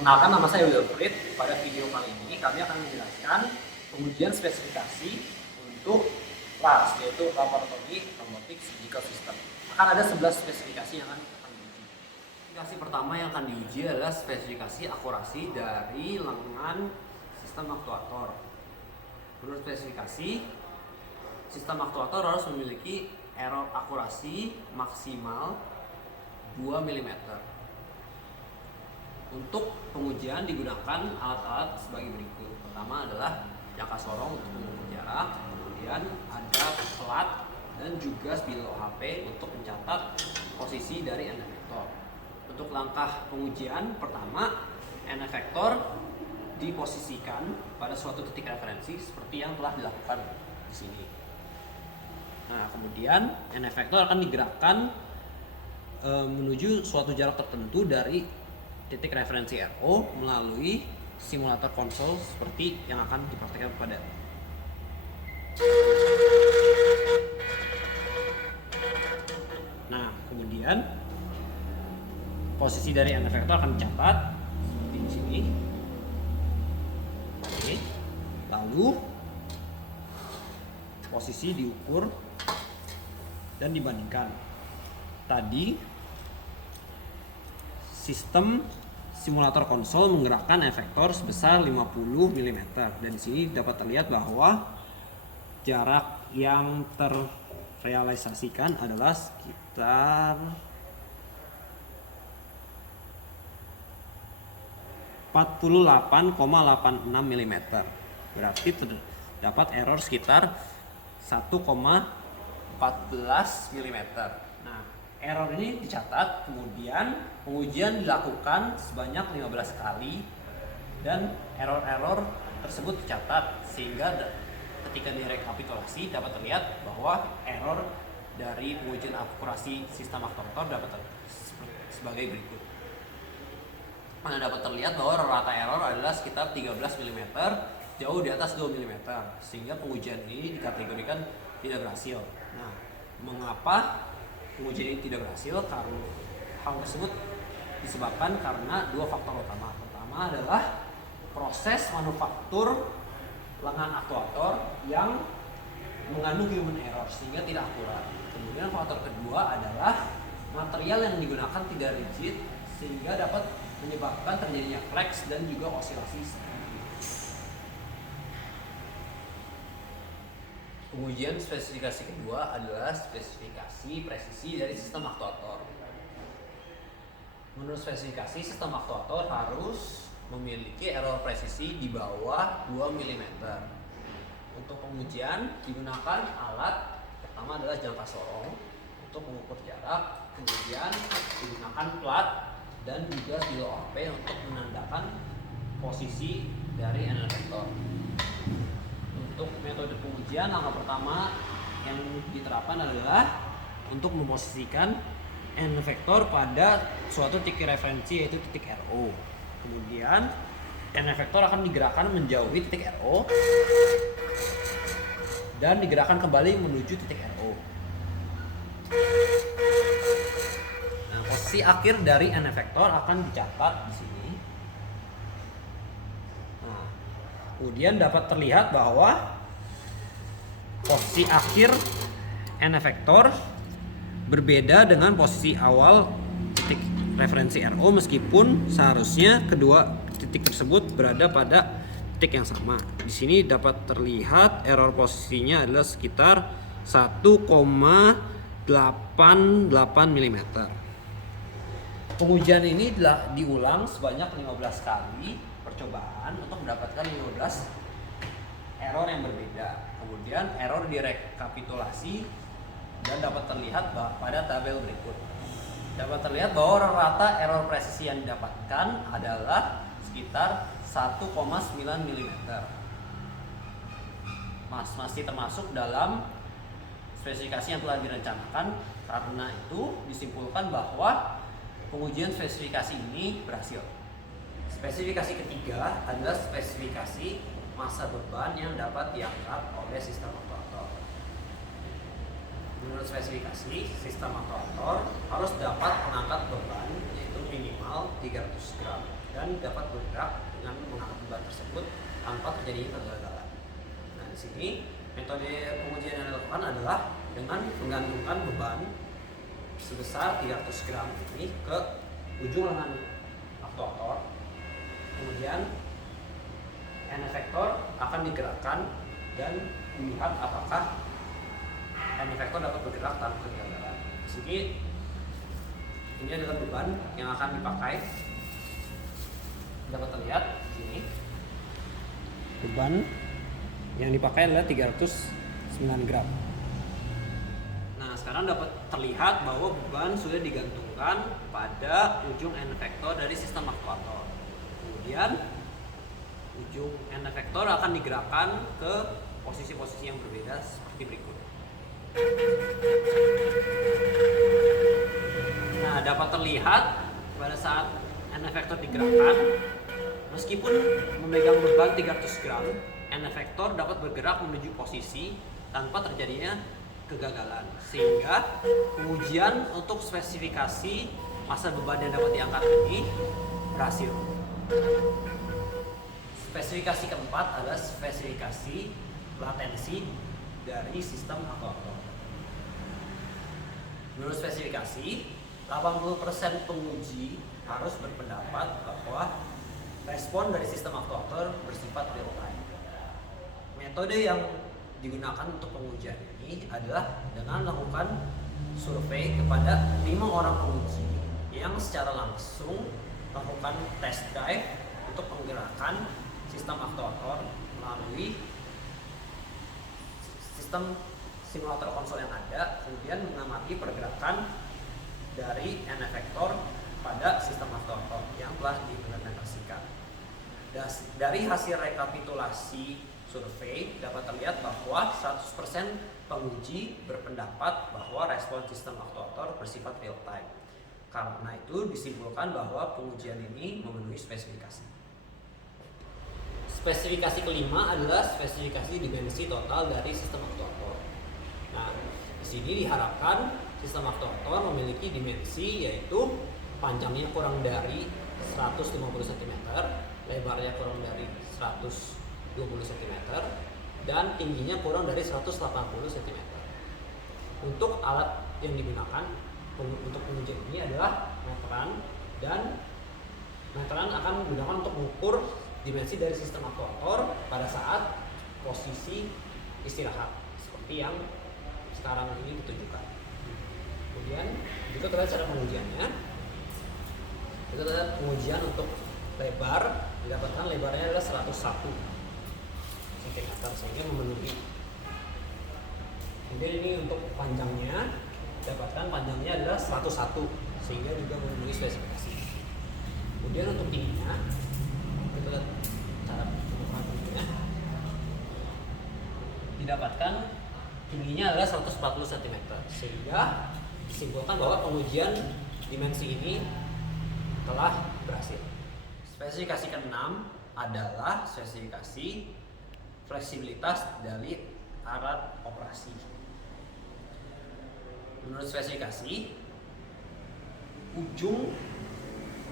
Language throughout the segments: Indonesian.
Perkenalkan, nama saya Wilfried. Pada video kali ini kami akan menjelaskan pengujian spesifikasi untuk LARS, yaitu Laboratory Robotics Physical System. Akan ada 11 spesifikasi yang akan diuji. Spesifikasi pertama yang akan diuji adalah spesifikasi akurasi dari lengan sistem aktuator. Menurut spesifikasi, sistem aktuator harus memiliki error akurasi maksimal 2 mm. Untuk pengujian digunakan alat-alat sebagai berikut. Pertama adalah jangka sorong untuk mengukur jarak, kemudian ada plat dan juga spilo HP untuk mencatat posisi dari end effector. Untuk langkah pengujian pertama, end effector diposisikan pada suatu titik referensi seperti yang telah dilakukan di sini. Nah, kemudian end effector akan digerakkan menuju suatu jarak tertentu dari titik referensi RO melalui simulator konsol seperti yang akan dipraktikkan pada. Nah, kemudian posisi dari end effector akan dicatat seperti di sini. Oke. Lalu posisi diukur dan dibandingkan. Tadi sistem simulator konsol menggerakkan efektor sebesar 50 mm dan di sini dapat terlihat bahwa jarak yang terrealisasikan adalah sekitar 48,86 mm. Berarti terdapat error sekitar 1,14 mm. Nah, error ini dicatat, kemudian pengujian dilakukan sebanyak 15 kali dan error-error tersebut dicatat sehingga ketika direkapitulasi dapat terlihat bahwa error dari pengujian akurasi sistem aktuator dapat sebagai berikut. Anda dapat terlihat bahwa rata error adalah sekitar 13 mm, jauh di atas 2 mm, sehingga pengujian ini dikategorikan tidak berhasil. Nah, mengapa pengujian ini tidak berhasil? Karena hal tersebut disebabkan karena dua faktor utama. Pertama adalah proses manufaktur lengan aktuator yang mengandung human error sehingga tidak akurat. Kemudian faktor kedua adalah material yang digunakan tidak rigid sehingga dapat menyebabkan terjadinya flex dan juga osilasi. Pengujian spesifikasi kedua adalah spesifikasi presisi dari sistem aktuator. Menurut spesifikasi, sistem aktuator harus memiliki error presisi di bawah 2 mm. Untuk pengujian digunakan alat pertama adalah jangka sorong untuk mengukur jarak, kemudian digunakan plat dan juga spilo HP untuk menandakan posisi dari end effector. Untuk metode pengujian, langkah pertama yang diterapkan adalah untuk memposisikan end effector pada suatu titik referensi yaitu titik RO. Kemudian end effector akan digerakkan menjauhi titik RO dan digerakkan kembali menuju titik RO. Nah, posisi akhir dari end effector akan dicatat di sini. Kemudian dapat terlihat bahwa posisi akhir end effector berbeda dengan posisi awal titik referensi RO meskipun seharusnya kedua titik tersebut berada pada titik yang sama. Di sini dapat terlihat error posisinya adalah sekitar 1,88 mm. Pengujian ini diulang sebanyak 15 kali percobaan untuk mendapatkan 15 error yang berbeda. Kemudian error direkapitulasi dan dapat terlihat pada tabel berikut. Dapat terlihat bahwa rata error presisi yang didapatkan adalah sekitar 1,9 mm. Masih termasuk dalam spesifikasi yang telah direncanakan. Karena itu disimpulkan bahwa pengujian spesifikasi ini berhasil. Spesifikasi ketiga adalah spesifikasi massa beban yang dapat diangkat oleh sistem aktuator. Menurut spesifikasi, sistem aktuator harus dapat mengangkat beban yaitu minimal 300 gram. dan dapat bergerak dengan mengangkat beban tersebut tanpa terjadinya kegagalan. Nah, di sini metode pengujian yang dilakukan adalah dengan menggantungkan beban sebesar 300 gram ini ke ujung lengan aktuator. Kemudian end effector akan digerakkan dan melihat apakah end effector dapat bergerak tanpa kegagalan. Di sini ini adalah beban yang akan dipakai. Dapat terlihat di sini. Beban yang dipakai adalah 309 gram. Nah, sekarang dapat terlihat bahwa beban sudah digantungkan pada ujung end effector dari sistem aktuator. Kemudian ujung end effector akan digerakkan ke posisi-posisi yang berbeda seperti berikut. Nah, dapat terlihat pada saat end effector digerakkan, meskipun memegang beban 300 gram, end effector dapat bergerak menuju posisi tanpa terjadinya kegagalan, sehingga pengujian untuk spesifikasi massa beban yang dapat diangkat ini berhasil. Spesifikasi keempat adalah spesifikasi latensi dari sistem aktuator. Menurut spesifikasi, 80% penguji harus berpendapat bahwa respon dari sistem aktuator bersifat real time. Metode yang digunakan untuk pengujian ini adalah dengan melakukan survei kepada 5 orang penguji yang secara langsung melakukan test drive untuk menggerakkan sistem aktuator melalui sistem simulator konsol yang ada, kemudian mengamati pergerakan dari end effector pada sistem aktuator yang telah diimplementasikan. Dari hasil rekapitulasi survei dapat terlihat bahwa 100% penguji berpendapat bahwa respon sistem aktuator bersifat real time. Karena itu disimpulkan bahwa pengujian ini memenuhi spesifikasi. Spesifikasi kelima adalah spesifikasi dimensi total dari sistem aktuator. Nah, di sini diharapkan sistem aktuator memiliki dimensi yaitu panjangnya kurang dari 150 cm, lebarnya kurang dari 120 cm, dan tingginya kurang dari 180 cm. Untuk alat yang digunakan untuk pengujian ini adalah meteran, dan meteran akan digunakan untuk mengukur dimensi dari sistem aktuator pada saat posisi istirahat seperti yang sekarang ini ditunjukkan. Kemudian juga terlihat cara pengujiannya. Itu adalah pengujian untuk lebar, didapatkan lebarnya adalah 101 cm sehingga memenuhi. Kemudian ini untuk panjangnya, didapatkan panjangnya adalah 101 sehingga juga memenuhi spesifikasi. Kemudian untuk tingginya, kita lihat cara pengukuran tingginya. Didapatkan tingginya adalah 140 cm sehingga disimpulkan bahwa pengujian dimensi ini telah berhasil. Spesifikasi keenam adalah spesifikasi fleksibilitas dari alat operasi. Menurut spesifikasi, ujung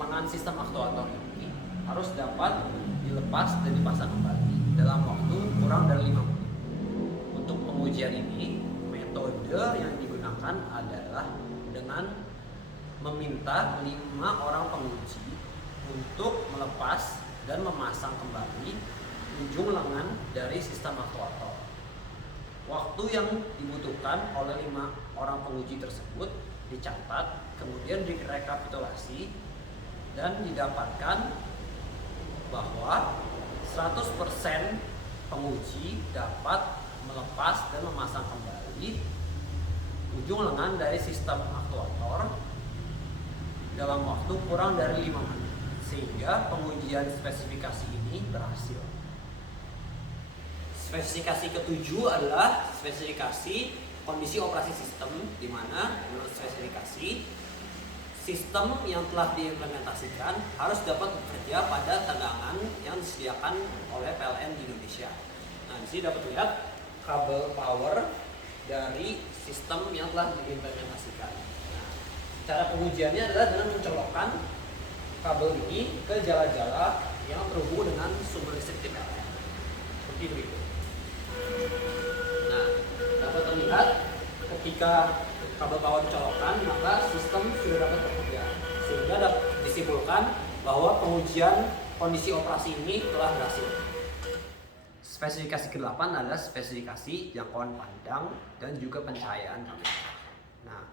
lengan sistem aktuator ini harus dapat dilepas dan dipasang kembali dalam waktu kurang dari 5 menit. Untuk pengujian ini, metode yang digunakan adalah dengan meminta 5 orang penguji untuk melepas dan memasang kembali ujung lengan dari sistem aktuator. Waktu yang dibutuhkan oleh 5 orang penguji tersebut dicatat, kemudian direkapitulasi, dan didapatkan bahwa 100% penguji dapat melepas dan memasang kembali ujung lengan dari sistem aktuator dalam waktu kurang dari 5 menit, sehingga pengujian spesifikasi ini berhasil. Spesifikasi ketujuh adalah spesifikasi kondisi operasi sistem, di mana menurut spesifikasi sistem yang telah diimplementasikan harus dapat bekerja pada tegangan yang disediakan oleh PLN di Indonesia. Nah, di sini dapat lihat kabel power dari sistem yang telah diimplementasikan. Nah, cara pengujiannya adalah dengan mencolokkan kabel ini ke jala-jala yang terhubung dengan sumber listrik di PLN. Seperti berikut. Nah, dapat terlihat ketika kabel power dicolokkan, maka sistem sudah dapat bekerja. Sehingga dapat disimpulkan bahwa pengujian kondisi operasi ini telah berhasil. Spesifikasi ke-8 adalah spesifikasi jangkauan pandang dan juga pencahayaan kamera. Nah,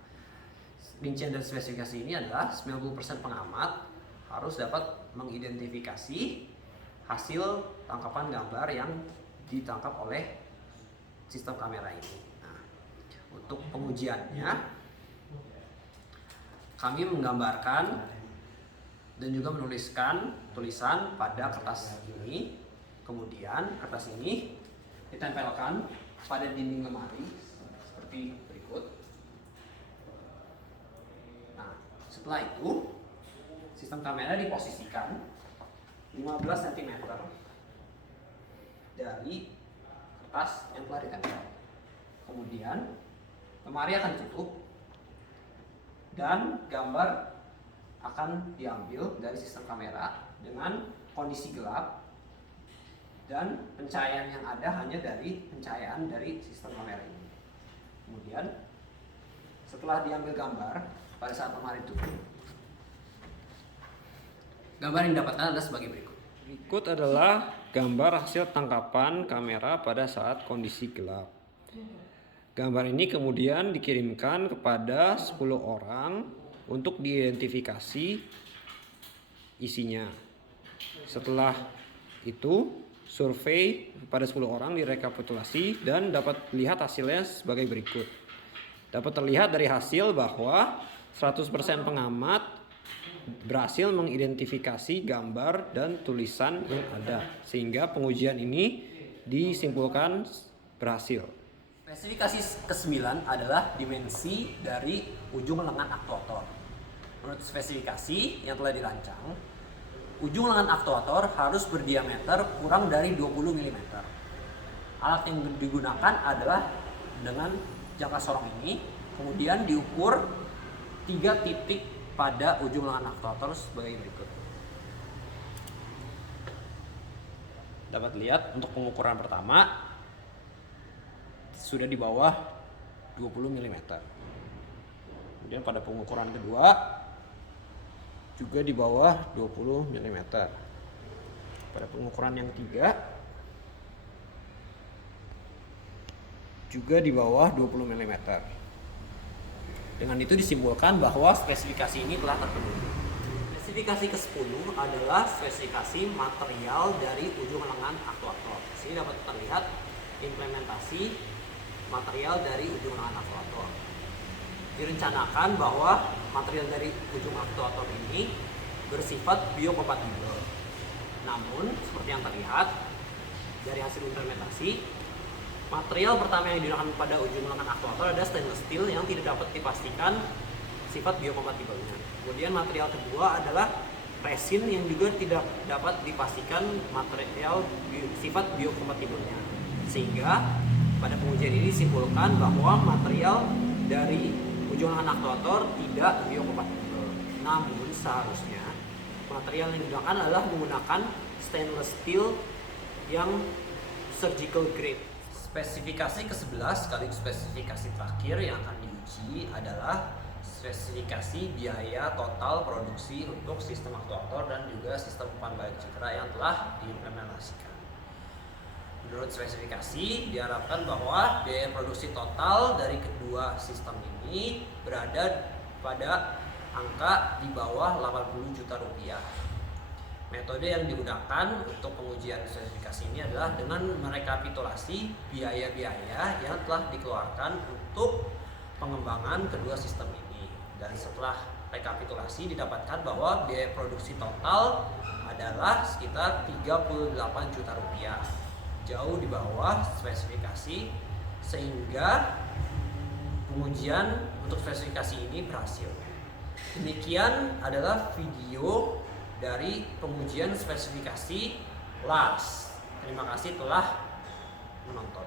rincian dari spesifikasi ini adalah 90% pengamat harus dapat mengidentifikasi hasil tangkapan gambar yang ditangkap oleh sistem kamera ini. Nah, untuk pengujiannya, kami menggambarkan dan juga menuliskan tulisan pada kertas ini. Kemudian kertas ini ditempelkan pada dinding lemari seperti berikut. Nah, setelah itu sistem kamera diposisikan 15 cm dari kertas yang telah ditempel. Kemudian lemari akan ditutup dan gambar akan diambil dari sistem kamera dengan kondisi gelap, dan pencahayaan yang ada hanya dari pencahayaan dari sistem kamera ini. Kemudian setelah diambil gambar pada saat lemari tutup, gambar yang didapatkan adalah sebagai berikut. Berikut adalah gambar hasil tangkapan kamera pada saat kondisi gelap. Gambar ini kemudian dikirimkan kepada 10 orang untuk diidentifikasi isinya. Setelah itu survei pada 10 orang direkapitulasi dan dapat dilihat hasilnya sebagai berikut. Dapat terlihat dari hasil bahwa 100% pengamat berhasil mengidentifikasi gambar dan tulisan yang ada, sehingga pengujian ini disimpulkan berhasil. Spesifikasi ke-9 adalah dimensi dari ujung lengan aktuator. Menurut spesifikasi yang telah dirancang, ujung lengan aktuator harus berdiameter kurang dari 20 mm. Alat yang digunakan adalah dengan jangka sorong ini, kemudian diukur 3 titik pada ujung lengan aktuator sebagai berikut. Dapat lihat untuk pengukuran pertama sudah di bawah 20 mm. Kemudian pada pengukuran kedua juga di bawah 20 mm. Pada pengukuran yang ketiga juga di bawah 20 mm. Dengan itu disimpulkan bahwa spesifikasi ini telah terpenuhi. Spesifikasi ke-10 adalah spesifikasi material dari ujung lengan aktuator. Di sini dapat terlihat implementasi material dari ujung lengan aktuator. Direncanakan bahwa material dari ujung aktuator ini bersifat biokompatibel. Namun, seperti yang terlihat dari hasil implementasi, material pertama yang digunakan pada ujung lengan aktuator adalah stainless steel yang tidak dapat dipastikan sifat biokompatibelnya. Kemudian material kedua adalah resin yang juga tidak dapat dipastikan material sifat biokompatibelnya. Sehingga pada pengujian ini disimpulkan bahwa material dari ujung lengan aktuator tidak biokompatibel. Namun seharusnya material yang digunakan adalah menggunakan stainless steel yang surgical grade. Spesifikasi ke-11 sekaligus spesifikasi terakhir yang akan diuji adalah spesifikasi biaya total produksi untuk sistem aktuator dan juga sistem umpan balik cedera yang telah diimplementasikan. Menurut spesifikasi, diharapkan bahwa biaya produksi total dari kedua sistem ini berada pada angka di bawah 80 juta rupiah. Metode yang digunakan untuk pengujian spesifikasi ini adalah dengan merekapitulasi biaya-biaya yang telah dikeluarkan untuk pengembangan kedua sistem ini. Dan setelah rekapitulasi didapatkan bahwa biaya produksi total adalah sekitar 38 juta rupiah. Jauh di bawah spesifikasi, sehingga pengujian untuk spesifikasi ini berhasil. Demikian adalah video dari pengujian spesifikasi LAS. Terima kasih telah menonton.